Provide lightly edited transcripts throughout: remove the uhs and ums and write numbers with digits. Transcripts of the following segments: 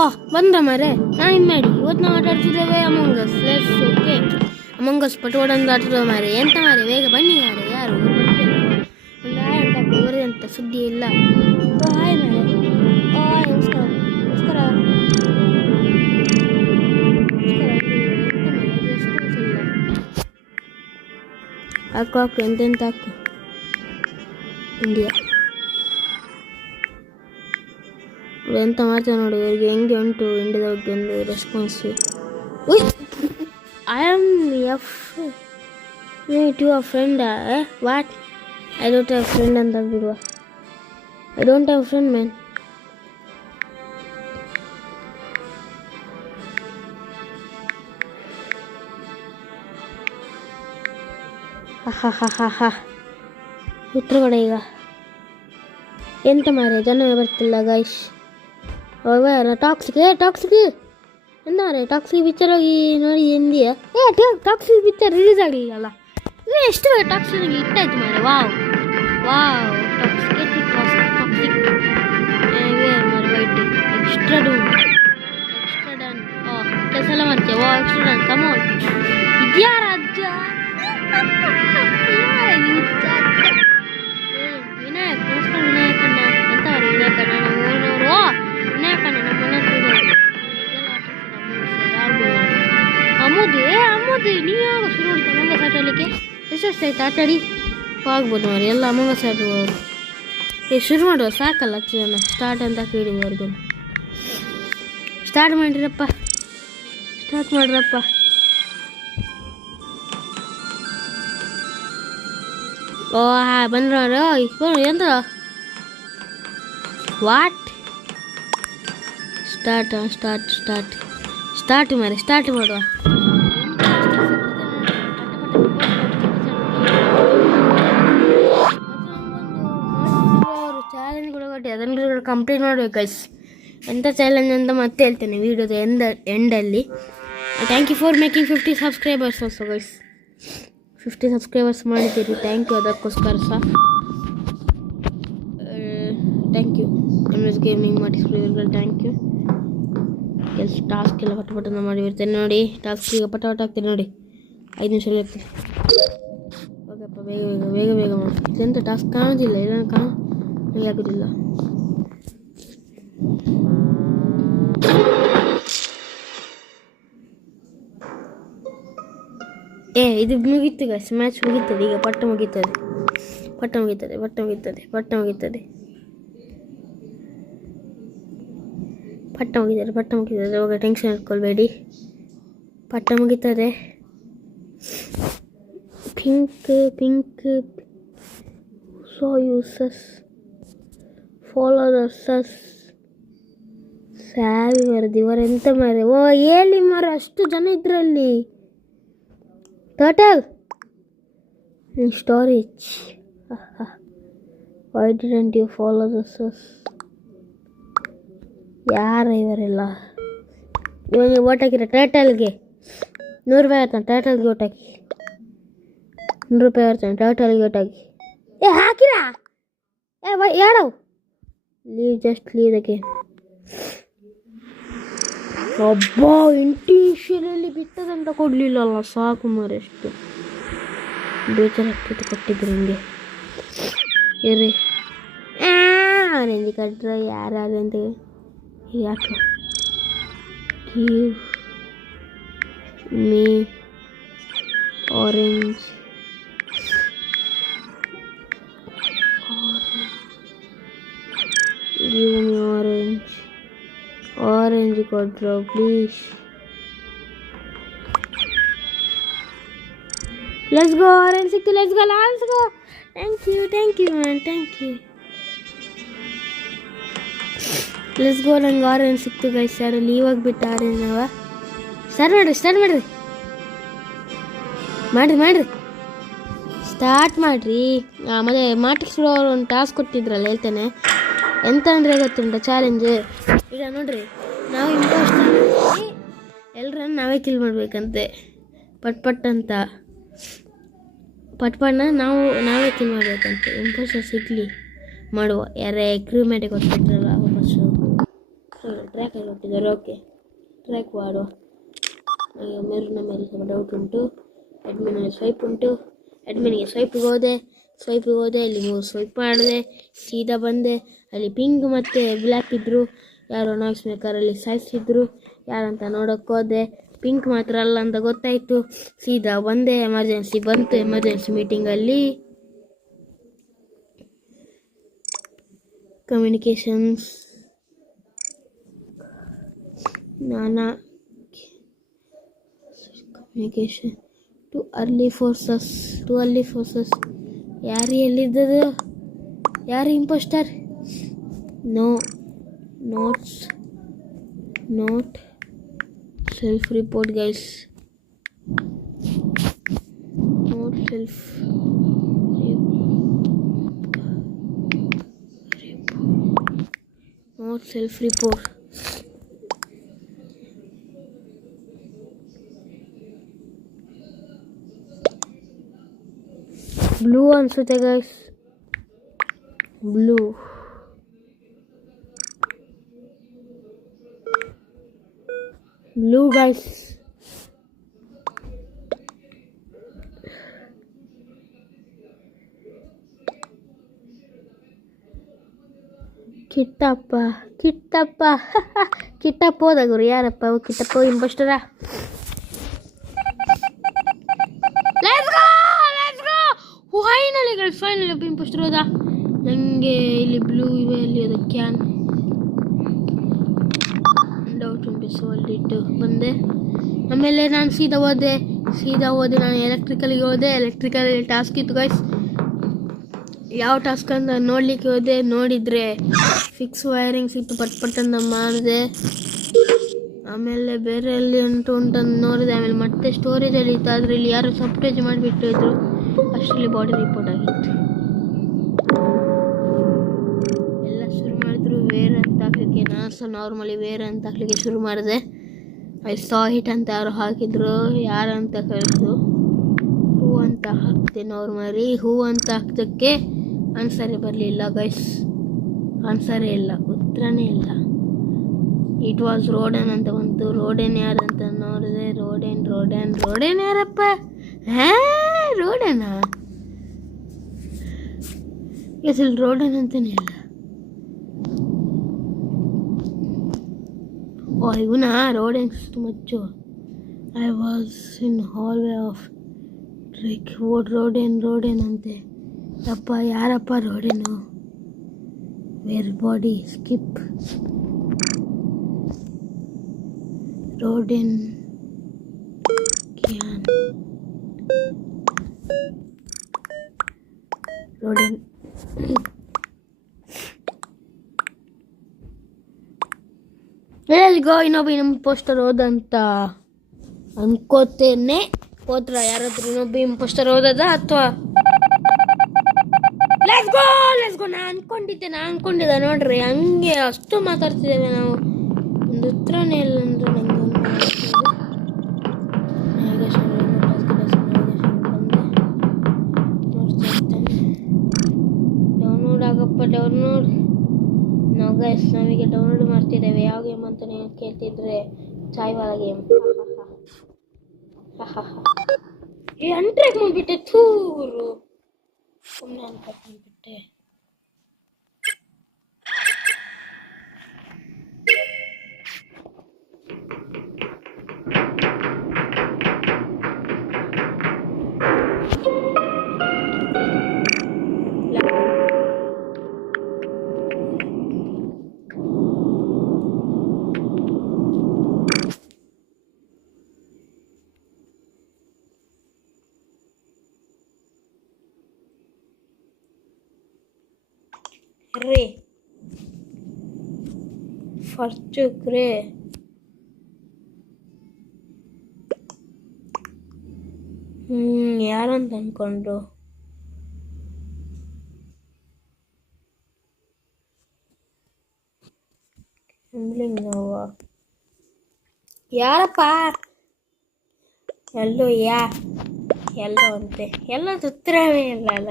ಓಹ್ ಬಂದ ಮಾರೆ ನಾನು ಇದು ಮಾಡಿ ಇವತ್ತು ನಾವು ಆಟ ಆಡ್ತಿದ್ದೇವೆ ಅಮಂಗಸ್ ಲೆಟ್ಸ್ ಓಕೆ ಅಮಂಗಸ್ ಪಟೋಡಂದು ಆಟದ ಮಾರೆ ಎಂತ ಮಾರೆ ಬೇಗ ಬನ್ನಿ ಯಾರು ಒಂದು ಹಾಯ್ ಅಂತ ಇವರೇ ಅಂತ ಸುದ್ದಿ ಇಲ್ಲ ಓ ಹಾಯ್ ಮಾರೆ ಓ ಹಾಯ್ ನಮಸ್ಕಾರ ನಮಸ್ಕಾರ ಹಾಕು ಹಾಕು ಎಂತೆಂತ ಹಾಕು ಇಂಡಿಯಾ ಎಂತ ಮಾಡ್ತಾರೆ ನೋಡಿ ಇವರಿಗೆ ಹೆಂಗೆ ಉಂಟು ಇಂಡಿಯಾದ ಬಗ್ಗೆ ಒಂದು response I am F to a friend what I don't have friend ಅಂತ ಬಿಡುವ I don't have friend man ಹಾ ಉತ್ತರ ಕೊಡ ಈಗ ಎಂತ ಮಾರೆ ಜನ ಬರ್ತಿಲ್ಲ ಗೈಶ್ ಟಾಕ್ಸಿಕ್ ಎಂತ ಮಾರೆ ಟಾಕ್ಸಿಕ್ ಪಿಕ್ಚರ್ ಹೋಗಿ ನೋಡಿ ಎಂದಿಯಾ ಟಾಕ್ಸಿಕ್ ಪಿಕ್ಚರ್ ರಿಲೀಸ್ ಆಗಲಿಲ್ಲಲ್ಲ ಎಷ್ಟು ಟಾಕ್ಸಿಕ್ ಇಟ್ಟಾಯ್ತು ಮಾರೆ ವಾವ್ ಟಾಕ್ಸಿಕ್ ಮಾರೆ ವೈಟ್ ಎಕ್ಸ್ಟ್ರಾ ಡನ್ ಕೆಲಸ ಎಲ್ಲ ಮಾಡ್ತೀಯ ಎಕ್ಸ್ಟ್ರಾ ಡನ್ ಕಮೋನ್ ಇದ್ಯಾ ರಾಜ್ಯ ವಿನಾಯಕ್ ನಮಸ್ಕಾರ ವಿನಾಯಕಣ್ಣ ಎಂತ ವಿನಾಯಕಣ್ಣ ನಮ್ಮೂರಿನವರು ವಿನಾಯಕಣ್ಣ ನಮ್ಮ ಮನೆ ಅಮ್ಮದು ನೀ ಯಾವಾಗ ಶುರು ಮಾಡಿದ್ದೆ ಅಮಂಗಸ್ ಆಟ ಆಡಲಿಕ್ಕೆ ಎಷ್ಟಾಯ್ತು ಆಟಾಡಿ ಆಗ್ಬೋದು ಮಾರಿ ಎಲ್ಲ ಅಮಂಗಸ್ ಆಡುವವರು ಶುರು ಮಾಡುವ ಸಾಕಲ್ಲ ಹತ್ತು ಜನ ಸ್ಟಾರ್ಟ್ ಅಂತ ಕೇಳಿವರೆಗೂ ಸ್ಟಾರ್ಟ್ ಮಾಡಿರಪ್ಪ ಓ ಹಾ ಬಂದ್ರ ಎಂತ ವಾಟ್ ಸ್ಟಾರ್ಟ್ ಮಾರೆ ಸ್ಟಾರ್ಟ್ ಮಾಡುವ ಚಾಲೆಂಜ್ ಕೂಡ ಕೊಟ್ಟು ಅದನ್ನು ಕಂಪ್ಲೀಟ್ ಮಾಡಬೇಕು ಗೈಸ್ ಎಂಥ ಚಾಲೆಂಜ್ ಅಂತ ಮತ್ತೆ ಹೇಳ್ತೇನೆ ವಿಡಿಯೋದ ಎಂಡಲ್ಲಿ thank you for making 50 subscribers also guys 50 subscribers ಮಾಡಿದ್ದೀರಿ ಥ್ಯಾಂಕ್ ಯು ಅದಕ್ಕೋಸ್ಕರ ಸಹ ಥ್ಯಾಂಕ್ ಯು MS ಗೇಮಿಂಗ್ ಮಾಡಿಸ್ಕೊಳ್ಳಿ ಥ್ಯಾಂಕ್ ಯು ಕೆಲಸ ಟಾಸ್ಕ್ ಎಲ್ಲ ಪಟ ಮಾಡಿಬಿಡ್ತೇನೆ ನೋಡಿ ಟಾಸ್ಕ್ ಈಗ ಪಟ ಆಗ್ತೇನೆ ನೋಡಿ 5 ನಿಮಿಷ ಇರ್ತದೆ ಓಕೆಪ್ಪ ಬೇಗ ಮಾಡಿ ಎಂತ ಟಾಸ್ಕ್ ಕಾಣೋದಿಲ್ಲ ಇಲ್ಲ ಆಗೋದಿಲ್ಲ ಇದು ಮುಗೀತು ಗೈಸ್ ಮ್ಯಾಚ್ ಮುಗೀತದೆ ಈಗ ಪಟ್ಟ ಮುಗೀತದೆ ಇವಾಗ ಟೆನ್ಷನ್ ಇಟ್ಕೊಳ್ಬೇಡಿ ಪಟ್ಟ ಮುಗೀತದೆ pink so uses follow the sus ಸ್ಯಾವಿ ಇವರೆಂತ ಮಾರೆ ಓ ಹೇಳಿ ಮಾರ ಅಷ್ಟು ಜನ ಇದ್ರಲ್ಲಿ total storage why didn't you follow the sus ಯಾರ ಇವರೆಲ್ಲ ಇವನಿಗೆ ಓಟ್ ಹಾಕಿರ ಟೋಟಲ್ಗೆ 100 ರೂಪಾಯಿ ಇರ್ತಾನೆ ಟೋಟಲ್ಗೆ ಓಟ್ ಹಾಕಿ 100 ರೂಪಾಯಿ ಇರ್ತಾನೆ ಟೋಟಲ್ಗೆ ಓಟ್ ಹಾಕಿ ಹಾಕಿರಾ ಹೇಳವು ಲೀವ್ ದ ಗೇಮ್ ಒಬ್ಬ ಇಂಟಿಷಿಯಲಲ್ಲಿ ಬಿಟ್ಟದಂತ ಕೊಡಲಿಲ್ಲಲ್ಲ ಸಾಕು ಮಾರೆ ಎಷ್ಟು ಬೇಜಾರಾಗ್ತಿತ್ತು ಕೊಟ್ಟಿದ್ರು ಹಿಂಗೆ ಇರ್ರಿ ಆರೆಂಜ್ ಕಟ್ರ ಯಾರು ಅಂತ ಯಾಕೆ give me orange give me orange ಕೊಡ್ರೋ ಪ್ಲೀಸ್ ಲೆಟ್ಸ್ ಗೋ ಆರೆಂಜ್ ಸಿಕ್ತು let's go thank you man thank you let's go ನಂಗೆ ಆರೆಂಜ್ ಸಿಕ್ತು ಗೈಸ್ ಯಾರು ಲೀವ್ ಆಗಿಬಿಟ್ಟು ಆರೆಂಜ್ ನಾವ ಸ್ಟಾರ್ಟ್ ಮಾಡಿರಿ ಸ್ಟಾರ್ಟ್ ಮಾಡಿರಿ ಮತ್ತೆ ಮಾರ್ಟಿಕ್ಸ್ ಅವರು ಒಂದು ಟಾಸ್ಕ್ ಕೊಟ್ಟಿದ್ರಲ್ಲ ಹೇಳ್ತೇನೆ ಎಂತ ಅಂದರೆ ಗೊತ್ತುಂಟ ಚಾಲೆಂಜ್ ಈಗ ನೋಡ್ರಿ ನಾವು ಇಂಪೋಸ್ಟರ್ ಎಲ್ಲರನ್ನ ನಾವೇ ಕಿಲ್ ಮಾಡಬೇಕಂತೆ ಪಟ್ ಅಂತ ಪಟ್ಪಣ್ಣ ನಾವೇ ಕಿಲ್ ಮಾಡಬೇಕಂತೆ ಇಂಪೋಸ್ಟರ್ ಸಿಗ್ಲಿ ಮಾಡುವ ಯಾರೇ ಕ್ರೂಮೇಟಿಗೆ ಕೊಟ್ಟಿದ್ರಲ್ಲ ವಾಪಸ್ಸು ಟ್ರ್ಯಾಕಲ್ಲಿ ಕೊಟ್ಟಿದ್ದಾರೆ. ಓಕೆ, ಟ್ರ್ಯಾಕ್ ಮಾಡುವ. ಹಾಗೆ ಮೆರೂನ ಮೇಲೆ ಸ್ವಲ್ಪ ಡೌಟ್ ಉಂಟು. ಅಡ್ಮಿನಲ್ಲಿ ಸ್ವೈಪ್ ಉಂಟು. ಅಡ್ಮಿನಿಗೆ ಸ್ವೈಪಿಗೆ ಹೋದೆ, ಅಲ್ಲಿ 3 ಸ್ವೈಪ್ ಮಾಡಿದೆ. ಸೀದಾ ಬಂದೆ. ಅಲ್ಲಿ ಪಿಂಕ್ ಮತ್ತು ಬ್ಲ್ಯಾಕ್ ಇದ್ದರು. ಯಾರೋ ನಾಯ್ಸ್ ಮೇಕರಲ್ಲಿ ಸಾಯಿಸಿದ್ರು. ಯಾರಂತ ನೋಡೋಕ್ಕೆ ಹೋದೆ. ಪಿಂಕ್ ಮಾತ್ರ ಅಲ್ಲ ಅಂತ ಗೊತ್ತಾಯಿತು. ಸೀದಾ ಬಂದೆ. ಎಮರ್ಜೆನ್ಸಿ ಬಂತು. ಎಮರ್ಜೆನ್ಸಿ ಮೀಟಿಂಗಲ್ಲಿ communications communication to early forces ಯಾರು ಎಲ್ಲಿದ್ದದು? ಯಾರು impostor? Not self report guys. Not self report. Blue ಅನ್ಸುತ್ತೆ ಗೈಸ್. Blue guys. ಕಿಟ್ಟಪ್ಪ ಕಿಟ್ಟಪ್ಪ ಹೋದ ಗುರು. ಯಾರಪ್ಪ ಕಿಟ್ಟಪ್ಪ? ಇಂಪೋಸ್ಟರಾ? ಫೈನಲಿ ಒಬ್ಬ ಇಂಪೋಸ್ಟರ್ ಹೋದ. ನನಗೆ ಇಲ್ಲಿ ಬ್ಲೂ ಇವೆ, ಅಲ್ಲಿ ಅದು ಕ್ಯಾನ್ ಡೌಟ್ ಉಂಟು. ಸೊ ಅಲ್ಲಿಟ್ಟು ಬಂದೆ. ಆಮೇಲೆ ನಾನು ಸೀದಾ ಹೋದೆ. ನಾನು ಎಲೆಕ್ಟ್ರಿಕಲ್ಗೆ ಹೋದೆ. ಎಲೆಕ್ಟ್ರಿಕಲಲ್ಲಿ ಟಾಸ್ಕ್ ಇತ್ತು ಗೈಸ್. ಯಾವ ಟಾಸ್ಕ್ ಅಂತ ನೋಡಲಿಕ್ಕೆ ಹೋದೆ. ನೋಡಿದರೆ ಫಿಕ್ಸ್ ವೈರಿಂಗ್ ಸಿಕ್ತು. ಪಟ್ ಅಂತ ಮಾಡಿದೆ. ಆಮೇಲೆ ಬೇರೆ ಎಲ್ಲಿ ಉಂಟಂತ ನೋಡಿದೆ. ಆಮೇಲೆ ಮತ್ತೆ ಸ್ಟೋರೇಜಲ್ಲಿ ಇತ್ತು. ಆದರೆ ಇಲ್ಲಿ ಯಾರು ಸಬ್ಟೇಜ್ ಮಾಡಿಬಿಟ್ಟು ಇದ್ರು. ಅಷ್ಟರಲ್ಲಿ ಬಾಡಿ ರಿಪೋರ್ಟ್ ಆಗಿತ್ತು. ಎಲ್ಲ ಶುರು ಮಾಡಿದ್ರು ವೇರ್ ಅಂತ ಹಾಕ್ಲಿಕ್ಕೆ. ನಾನು ಸಹ ನಾರ್ಮಲಿ ವೇರ್ ಅಂತ ಹಾಕ್ಲಿಕ್ಕೆ ಶುರು ಮಾಡಿದೆ. ಐ ಸಾ ಹಿಟ್ ಅಂತ ಯಾರು ಹಾಕಿದ್ರು. ಯಾರಂತ ಕಳಿತು. ಹೂ ಅಂತ ಹಾಕ್ತೆ ನಾರ್ಮಲಿ. ಹೂ ಅಂತ ಹಾಕಿದ್ದಕ್ಕೆ ಆನ್ಸರೇ ಬರಲಿಲ್ಲ ಗೈಸ್. ಆನ್ಸರೇ ಇಲ್ಲ, ಉತ್ತರನೇ ಇಲ್ಲ. ಇಟ್ ವಾಸ್ ರೋಡನ್ ಅಂತ ಬಂತು. ರೋಡನ್ ಯಾರಂತ ನೋಡಿದೆ. ರೋಡನ್ ಯಾರಪ್ಪ? ರೋಡನಾ? ಇಲ್ಲಿ ರೋಡನ್ ಅಂತಾನೆ ಇಲ್ಲ. ಇವನಾ ರೋಡನ್ ಮಚ್ಚು. I was in hallway of trick. ರೋಡನ್ ಅಂತೆ. ಅಪ್ಪ ಯಾರಪ್ಪ ರೋಡನು? Where body skip. ರೋಡನ್ ಕ್ಯಾನ್ ರೋಡನ್ ಎಲ್ಲಿಗೋ ಇನ್ನೊಬ್ಬ ಇಂಪೋಸ್ಟರ್ ಹೋದಂತ ಅನ್ಕೋತೇನೆ. ಹೋದ್ರ ಯಾರಾದ್ರೂ ಇನ್ನೊಬ್ಬ ಇಂಪೋಸ್ಟರ್ ಹೋದದ ಅಥವಾ ಲೆಟ್ಸ್ ಗೋ. ನಾ ಅನ್ಕೊಂಡಿದ್ದೆ ನೋಡ್ರಿ. ಹಂಗೆ ಅಷ್ಟು ಮಾತಾಡ್ತಿದ್ದೇವೆ ನಾವು. ಒಂದು ಉತ್ತರನೇ ಇಲ್ಲ ಅಂದ್ರೆ ನಂಗೆ ಡೌನ್ಲೋಡ್ ಆಗಪ್ಪ. ಡೌನ್ಲೋಡ್ ನಾವು ಗೈಸ್ ನಾವೀಗ ಡೌನ್ಲೋಡ್ ಮಾಡ್ತಿದ್ದೇವೆ. ಯಾವ ಗೇಮ್ ಅಂತ ನೀವು ಕೇಳ್ತಿದ್ರೆ ಚಾಯ್ವಾಲ ಗೇಮ್. ಅನ್ಟ್ರ್ಯಾಕ್ ಮಾಡಿಬಿಟ್ಟೆ. ಥೂರು ಸುಮ್ಮನೆ ಅನ್ಟ್ರ್ಯಾಕ್ ಮಾಡಿಬಿಟ್ಟೆ. ರೇ ಫರ್ಚುಕ್ ರೇ ಯಾರಂತ ಅನ್ಕೊಂಡ್ರು? ಯಾರಪ್ಪ? ಎಲ್ಲೋ ಅಂತೆ. ಎಲ್ಲೋ ಉತ್ತರವೇ ಇಲ್ಲ ಅಲ್ಲ.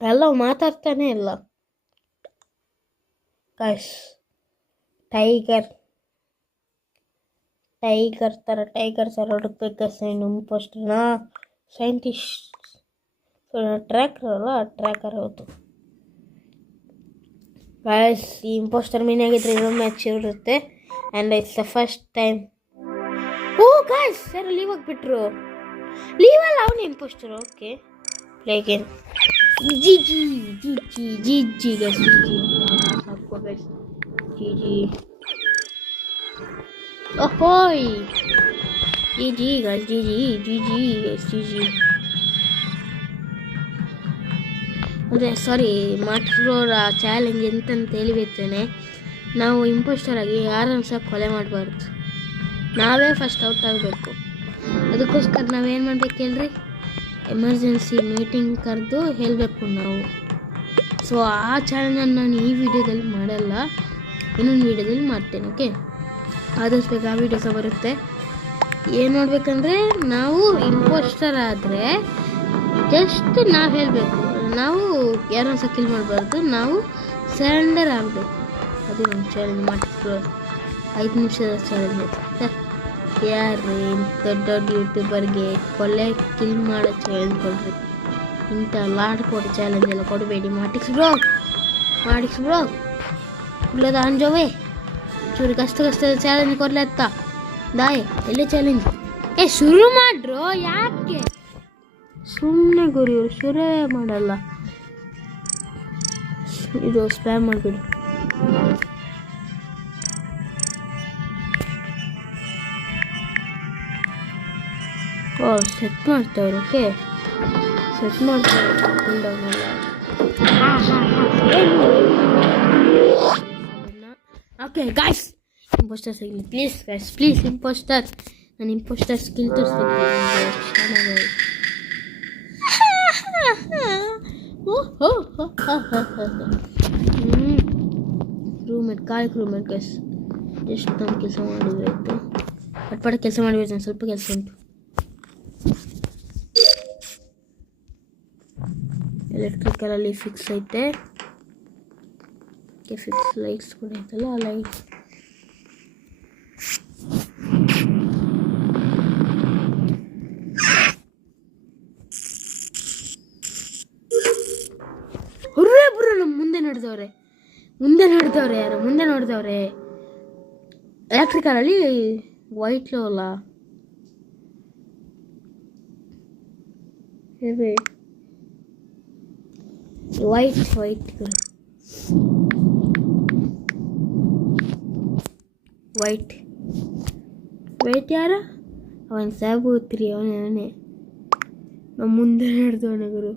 ಎಲ್ಲ ಮಾತಾಡ್ತಾನೆ ಇಲ್ಲ. ಗೈಸ್ ಟೈಗರ್ ಥರ ಹುಡುಕ್ಬೇಕು ಗೈಸ್. ಇಂಪೋಸ್ಟರ್ನ ಸೈಂಟಿಸ್ಟ್ ಟ್ರ್ಯಾಕರ್ ಅಲ್ಲ, ಟ್ರ್ಯಾಕರ್ ಹೌದು ಗೈಸ್. ಈ ಇಂಪೋಸ್ಟರ್ ಮೀನ್ ಆಗಿದ್ರೆ ಇನ್ನೊಂದು ಮ್ಯಾಚ್ ಇರುತ್ತೆ. And it's the first time. Oh guys ಯಾರು ಲೀವ್ ಆಗಿಬಿಟ್ರು. ಲೀವಲ್ಲ ಅವನು impostor. Okay play again. G G G G G G guys, G G ಸಾಕು ಗೈಸ್, ಜಿ ಜಿ. ಓಹೋಯ್ G G guys, G G G G guys, G G. ಅದೇ ಸಾರಿ, ಮಾಡಿರೋರ challenge ಎಂತಂತ ಹೇಳಿಬಿಡ್ತೇನೆ. ನಾವು impostor ಆಗಿ ಯಾರನ್ನು ಸಹ ಕೊಲೆ ಮಾಡಬಾರ್ದು. ನಾವೇ ಫಸ್ಟ್ ಔಟ್ ಆಗಬೇಕು. ಅದಕ್ಕೋಸ್ಕರ ನಾವೇನು ಮಾಡ್ಬೇಕು ಹೇಳ್ರಿ, ಎಮರ್ಜೆನ್ಸಿ ಮೀಟಿಂಗ್ ಕರೆದು ಹೇಳಬೇಕು ನಾವು. ಸೊ ಆ ಚಾಲೆಂಜನ್ನು ನಾನು ಈ ವಿಡಿಯೋದಲ್ಲಿ ಮಾಡಲ್ಲ, ಇನ್ನೊಂದು ವಿಡಿಯೋದಲ್ಲಿ ಮಾಡ್ತೇನೆ. ಓಕೆ, ಆದಷ್ಟು ಬೇಗ ಆ ವಿಡಿಯೋ ಸಹ ಬರುತ್ತೆ. ಏನು ಮಾಡಬೇಕಂದ್ರೆ, ನಾವು ಇಂಪೋಸ್ಟರ್ ಆದರೆ ಜಸ್ಟ್ ನಾವು ಹೇಳಬೇಕು, ನಾವು ಯಾರನ್ನು ಸಹ ಕಿಲ್ ಮಾಡಬಾರ್ದು, ನಾವು ಸರೆಂಡರ್ ಆಗಬೇಕು. ಅದು ನಮ್ಮ ಚಾಲೆಂಜ್ ಮಾಡಿಸ್ಕೊಳ್ಳೋ 5 ನಿಮಿಷದ ಚಾಲೆಂಜ್. ಯಾರು ದೊಡ್ಡ ದೊಡ್ಡ ಯೂಟ್ಯೂಬರ್ಗೆ ಕೊಲೆ ಕಿಲ್ ಮಾಡೋ ಚಾಲೆಂಜ್ ಕೊಡ್ರಿ, ಇಂಥ ಲಾಡ್ ಕೊಡೋ ಚಾಲೆಂಜ್ ಎಲ್ಲ ಕೊಡಬೇಡಿ. ಮಾಡಿಕ್ಸ್ ಬ್ರೋ ಉಳ್ಳದ ಅಂಜೋವೆ ಚೂರು ಕಷ್ಟದ ಚಾಲೆಂಜ್ ಕೊಡ್ಲತ್ತ ದಾಯ್ ಎಲ್ಲೇ ಚಾಲೆಂಜ್. ಶುರು ಮಾಡ್ರು, ಯಾಕೆ ಸುಮ್ಮನೆ ಗುರಿ, ಇವರು ಶುರುವೇ ಮಾಡಲ್ಲ. ಇದು ಸ್ಪ್ಯಾಮ್ ಮಾಡಿಬಿಡಿ. ಓ ಸೆಟ್ ಮಾಡ್ತವ್ರು. ಓಕೆ ಸೆಟ್ ಮಾಡ್ತಾರೆ. ಓಕೆ ಗಾಯ್ಸ್, ಇಂಪೋಸ್ಟರ್ ಸಿಗಲಿ ಪ್ಲೀಸ್ ಗೈಸ್, ಪ್ಲೀಸ್ ಇಂಪೋಸ್ಟರ್. ನಾನು ಇಂಪೋಸ್ಟರ್ ಸ್ಕಿಲ್ ತೋರಿಸ್ಬೇಕು. ರೂಮೇಟ್ ಕಾಲಿಗೆ ರೂಮೇಟ್ ಗೈಸ್. ಎಷ್ಟು ನಮ್ಮ ಕೆಲಸ ಮಾಡಿದ್ರೆ ಆಯಿತು. ಪಟ್ಪಟ ಕೆಲಸ ಮಾಡಬೇಕು. ನಾನು ಸ್ವಲ್ಪ ಕೆಲಸ ಉಂಟು. ಎಲೆಕ್ಟ್ರಿಕಲಲ್ಲಿ ಫಿಕ್ಸ್ ಐತೆ. ಫಿಕ್ಸ್ ಲೈಟ್ಸ್ ಕೂಡ ಐತಲ್ಲ, ಆ ಲೈಟ್ಸ್ ಹುರ್ರೆ ನಮ್ಮ ಮುಂದೆ ನೋಡಿದವ್ರೆ. ಯಾರು ಮುಂದೆ ನೋಡಿದವ್ರೆ. ಎಲೆಕ್ಟ್ರಿಕಲಲ್ಲಿ ವೈಟ್ ಲೋ ಅಲ್ಲ, ವೈಟ್ ಯಾರ ಅವನು ಸಾಬೂತ್ರಿ, ಅವನೇ ನಮ್ಮ ಮುಂದೆ ನಡೆದವನ ಗುರು.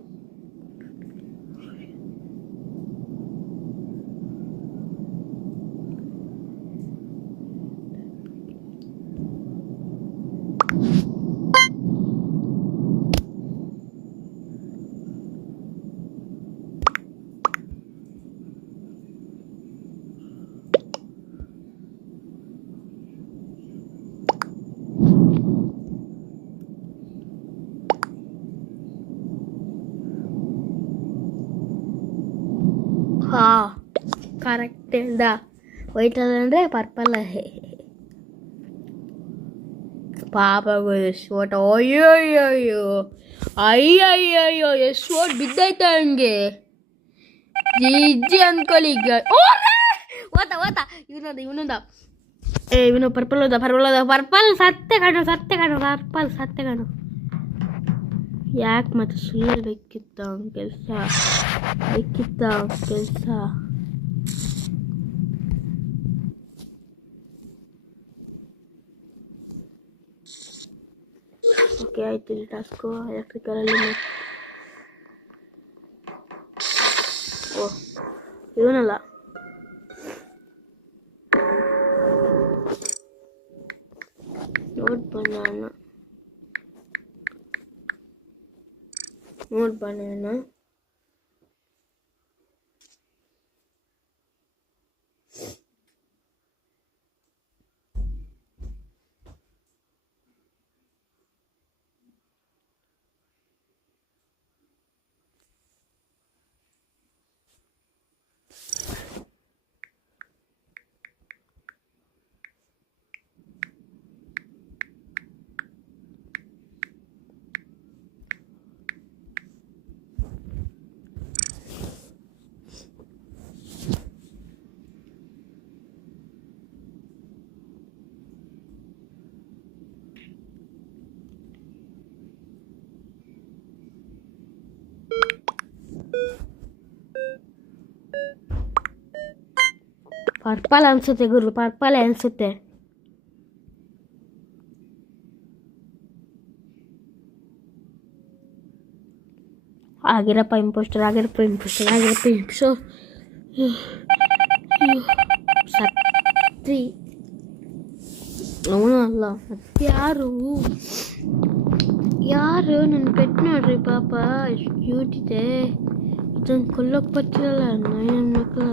ಕರೆಕ್ಟ್ ಹೇಳ್ದ. ವೈಟ್ ಅಂದರೆ ಪರ್ಪಲ್. ಪಾಪ ಎಷ್ಟು ಓಟ. ಅಯ್ಯಯ್ಯೋ ಎಷ್ಟು ಓಟ್ ಬಿದ್ದಾಯ್ತ ಹಂಗೆ. ಜಿಜ್ಜಿ ಅಂದ್ಕೊಳ್ಳಿ ಈಗ. ಓತ ಇವನೊಂದ ಇವನು ಪರ್ಪಲ್ ಸತ್ತೆ ಕಾಣು. ಯಾಕೆ ಮತ್ತೆ ಸುಳ್ಳು ಬೇಕಿತ್ತ ಕೆಲಸ. ಓಕೆ ಆಯ್ತು. ಇಲ್ಲಿ ಟಾಸ್ಕು ಎಲೆಕ್ಟ್ರಿಕಲಲ್ಲಿ ಇವನಲ್ಲ, ನೋಟ್ ಬನಾನ ಪರ್ಪಲ್ ಅನಿಸುತ್ತೆ ಗುರು, ಪರ್ಪಲ್ ಅನಿಸುತ್ತೆ. ಆಗಿರಪ್ಪ ಇಂಪೋಸ್ಟರ್. ಸತ್ತಿ ಅವನು ಅಲ್ಲ, ಮತ್ತಾರು ನನ್ನ ಪೆಟ್ ನೋಡ್ರಿ ಪಾಪ, ಎಷ್ಟು ಕ್ಯೂಟ್ ಇದೆ. ಇದನ್ನು ಕೊಲ್ಲೋಕೆ ಬರ್ತಿರಲ್ಲ ನನ್ನ ಮಕ್ಕಳ,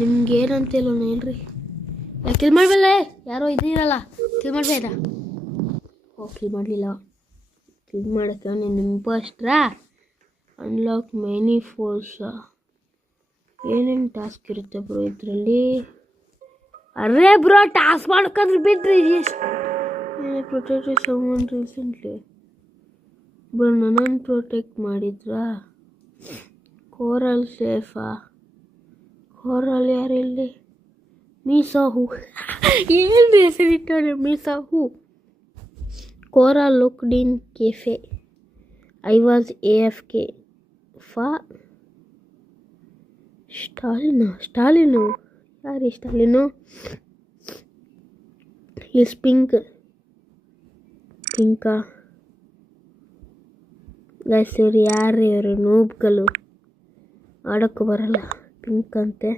ನಿಮ್ಗೆ ಏನಂತೇಳೋ ಹೇಳ್ರಿ. ಕಿಲ್ ಮಾಡಬೇಡ, ಯಾರೋ ಇದ್ದೀರಲ್ಲ, ಕಿಲ್ ಮಾಡಬೇಡ. ಕಿಲ್ ಮಾಡಲಿಲ್ಲ. ಕಿಲ್ ಮಾಡೋಕ್ಕೆ ನೀನು ಇಂಪೋಸ್ಟ್ರಾ? Unlock many ಫೋರ್ಸಾ? ಏನೇನು ಟಾಸ್ಕ್ ಇರುತ್ತೆ ಬ್ರೋ ಇದರಲ್ಲಿ? ಅರೇ ಬ್ರೋ, ಟಾಸ್ಕ್ ಮಾಡ್ಕೊಂಡ್ರೆ ಬಿಡ್ರಿ. Protect someone recently. ಬ್ರೋ ನನ್ನನ್ನು ಪ್ರೊಟೆಕ್ಟ್ ಮಾಡಿದ್ರಾ? ಕೋರಲ್ ಸೇಫಾ? ಕೋರಲ್ ಯಾರು ಇಲ್ಲಿ? ಮೀಸಾಹು. ಏನು ಹೆಸರಿಟ್ಟವ್ರೆ ಮೀಸಾಹು? Coral looked in cafe. I was AFK for ಸ್ಟಾಲಿನು. ಯಾರು ಸ್ಟಾಲಿನು? ಇಸ್ ಪಿಂಕಾ ಗೈಸ್, ಇವ್ರು ಯಾರು? ಇವರು ನೂಬ್ಗಳು, ಆಡೋಕ್ಕೂ ಬರಲ್ಲ. ಪಿಂಕ್ ಅಂತೆ,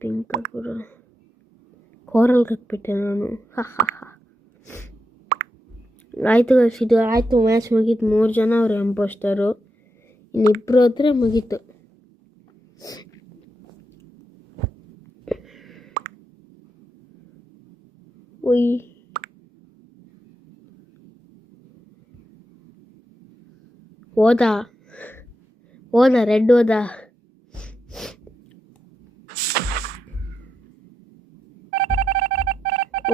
ಪಿಂಕ್ ಕೂಡ ಕೋರಲ್ಗೆ ಹಾಕ್ಬಿಟ್ಟೆ ನಾನು. ಆಯಿತು ಗೈಸ್, ಇದು ಆಯಿತು. ಮ್ಯಾಚ್ ಮುಗೀತು. 3 ಜನ ಅವರು ಇಂಪೋಸ್ಟರು, ಇನ್ನಿಬ್ಬರು ಹೋದರೆ ಮುಗೀತು. ಒಯ್ ಹೋದ ರೆಡ್ ಹೋದ.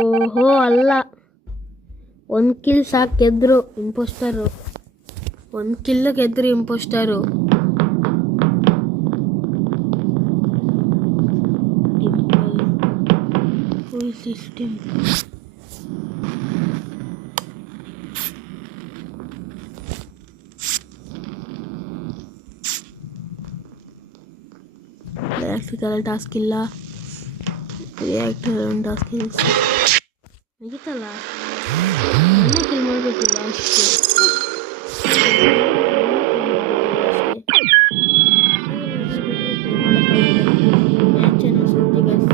ಓಹೋ ಅಲ್ಲ, 1 ಕಿಲ್ ಸಾಕು, ಗೆದ್ರು ಇಂಪೋಸ್ಟರು. 1 ಕಿಲ್ ಗೆದ್ರು ಇಂಪೋಸ್ಟರು. ಗ್ರಾಫಿಕಲ್ ಟಾಸ್ಕ್ ಇಲ್ಲ, ರಿಯಾಕ್ಟರ್ ಟಾಸ್ಕ್ ಇಲ್ಲ. ಮುಗಿತಲ್ಲ, ನನ್ನ ಕಿಲ್ ಮಾಡಬೇಕಿಲ್ಲ ಅಷ್ಟೇ. ಮ್ಯಾಚನ್ನು ಸೋತಿ ಗೈಸ್.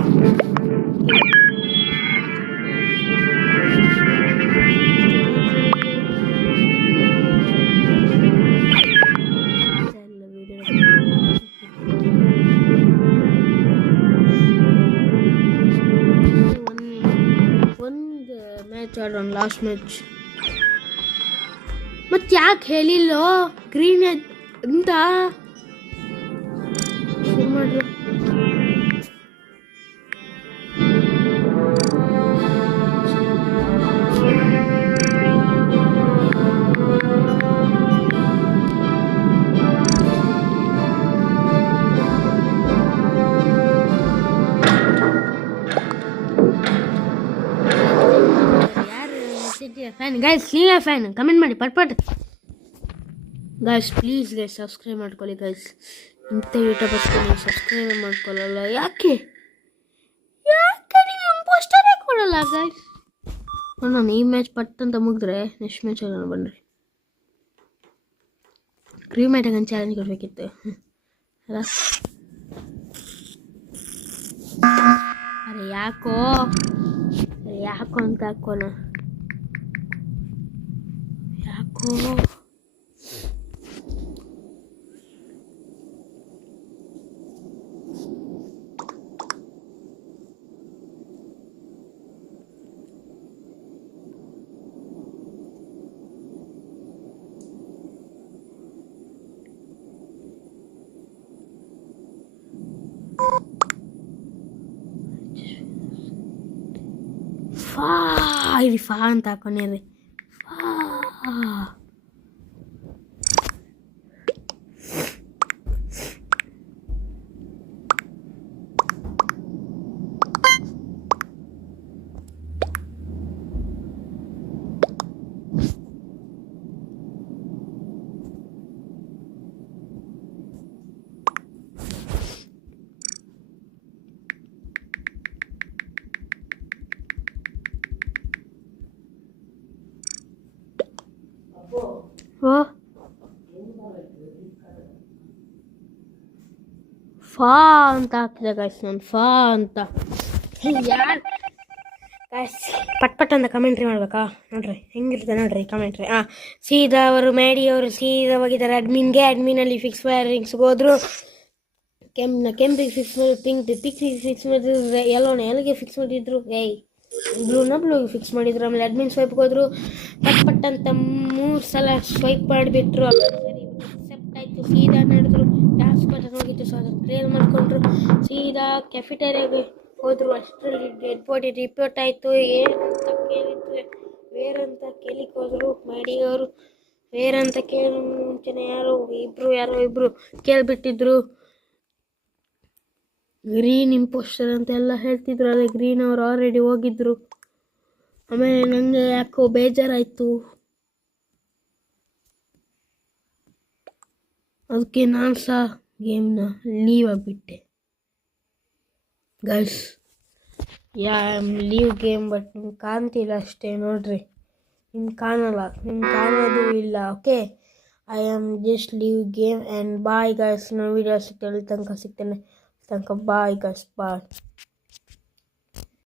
ಮ್ಯಾಚ್ ಆಡೋಣ, ಲಾಸ್ಟ್ ಮ್ಯಾಚ್. ಮತ್ತೆ ಯಾಕೆ ಹೇಳಿಲ್ಲೋ ಗ್ರೀನ್ ಅಂತ? ಶುರು ಮಾಡ್ರು. ಫ್ಯಾನ್ ಗೈಸ್, ನೀವೇ ಫ್ಯಾನ್? ಕಮೆಂಟ್ ಮಾಡಿ ಪಟ್ ಗೈಸ್. ಪ್ಲೀಸ್ ಗೈಸ್ ಸಬ್ಸ್ಕ್ರೈಬ್ ಮಾಡ್ಕೊಳ್ಳಿ ಗೈಸ್. ಇಂಥ ಯೂಟ್ಯೂಬ್ ಬರ್ತೀನಿ, ಸಬ್ಸ್ಕ್ರೈಬ್ ಮಾಡ್ಕೊಳ್ಳಲ್ಲ. ಯಾಕೆ ನೀವು ಇಂಪೋಸ್ಟರೇ ಕೊಡಲ್ಲ ಗೈಸ್? ನಾನು ಈ ಮ್ಯಾಚ್ ಪಟ್ ಅಂತ ಮುಗಿದ್ರೆ ನೆಕ್ಸ್ಟ್ ಮ್ಯಾಚ್ ಆಗೋಣ ಬನ್ನಿರಿ. ಕ್ರೀವ್ ಮ್ಯಾಟಾಗ ಚಾಲೆಂಜ್ ಕೊಡಬೇಕಿತ್ತು ಅಲ್ಲ? ಅರೆ ಯಾಕೋ ಅಂತ ಹಾಕೋಣ. ಯಾಕೋ ಇದು ಫಾ ಅಂತ ಹಾಕೊಂಡ್ರಿ. ಫಾ ಅಂತ ಹಾಕಿದೆ ಗೈಸ್, ನಾನು ಫಾ ಅಂತ. ಯಾರು ಗೈಸ್ ಪಟ್ ಅಂತ ಕಮೆಂಟ್ರಿ ಮಾಡ್ಬೇಕಾ? ನೋಡ್ರಿ ಹೆಂಗಿರುತ್ತೆ ನೋಡ್ರಿ ಕಮೆಂಟ್ರಿ. ಸೀದಾ ಅವರು ಮೇಡಿ ಅವರು ಸೀದಾ ಹೋಗಿದ್ದಾರೆ ಅಡ್ಮಿನ್ಗೆ. ಅಡ್ಮಿನಲ್ಲಿ ಫಿಕ್ಸ್ ವೈರಿಂಗ್ಸ್ಗೆ ಹೋದ್ರು. ಕೆಂಪಿಗೆ ಫಿಕ್ಸ್ ಮಾಡಿ, ಪಿಕ್ಕಿಗೆ ಫಿಕ್ಸ್ ಮಾಡಿದ್ರು, ಎಲ್ಲಿಗೆ ಫಿಕ್ಸ್ ಮಾಡಿದ್ರು, ಬ್ಲೂಗೆ ಫಿಕ್ಸ್ ಮಾಡಿದ್ರು. ಆಮೇಲೆ ಅಡ್ಮಿನ್ ಸ್ವೈಪ್ಗೆ ಹೋದ್ರು. ಪಟ್ ಅಂತ 3 ಸಲ ಸ್ವೈಪ್ ಮಾಡಿಬಿಟ್ರು. ಸರಿ ಅಕ್ಸೆಪ್ಟ್ ಆಯಿತು. ಸೀದಾ ನಡೆದ್ರು. ಟಾಸ್ಕ್ ಬಟನ್ ಹೋಗಿತ್ತು, ಸೊ ಅದನ್ನು ಕ್ಲಿಯರ್ ಮಾಡಿಕೊಂಡ್ರು. ಸೀದಾ ಕೆಫಿಟೇರಿಯಾಗೆ ಹೋದ್ರು. ಅಷ್ಟರಲ್ಲಿ ಡೆಡ್ ಬಾಡಿ ರಿಪೋರ್ಟ್ ಆಯಿತು. ಏನಂತ ಕೇಳಿದ್ರೆ ಬೇರಂತ ಕೇಳಿಕ್ಕೆ ಹೋದ್ರು ಮಾಡಿಯವರು. ಬೇರಂತ ಕೇಳಿ ಮುಂಚೆನೆ ಯಾರೋ ಇಬ್ರು ಕೇಳಿಬಿಟ್ಟಿದ್ರು. ಗ್ರೀನ್ ಇಂಪೋಸ್ಟರ್ ಅಂತ ಎಲ್ಲ ಹೇಳ್ತಿದ್ರು. ಅದೇ ಗ್ರೀನ್ ಅವರು ಆಲ್ರೆಡಿ ಹೋಗಿದ್ರು. ಆಮೇಲೆ ನನಗೆ ಯಾಕೋ ಬೇಜಾರಾಯಿತು. ಅದಕ್ಕೆ ನಾನು ಸಹ ಗೇಮ್ನ ಲೀವ್ ಆಗಿಬಿಟ್ಟೆ ಗೈಸ್. Leave game. ಬಟ್ ನಿಮ್ಗೆ ಕಾಣ್ತಿಲ್ಲ ಅಷ್ಟೇ ನೋಡ್ರಿ, ನಿಮ್ಗೆ ಕಾಣೋದು ಇಲ್ಲ. Okay, I am just leave game and bye guys. ನಾನು ವೀಡಿಯೋ ಸಿಗ್ತೇನೆ, ತನಕ ಬಾಯ್ ಗೈಸ್, ಬಾಯ್.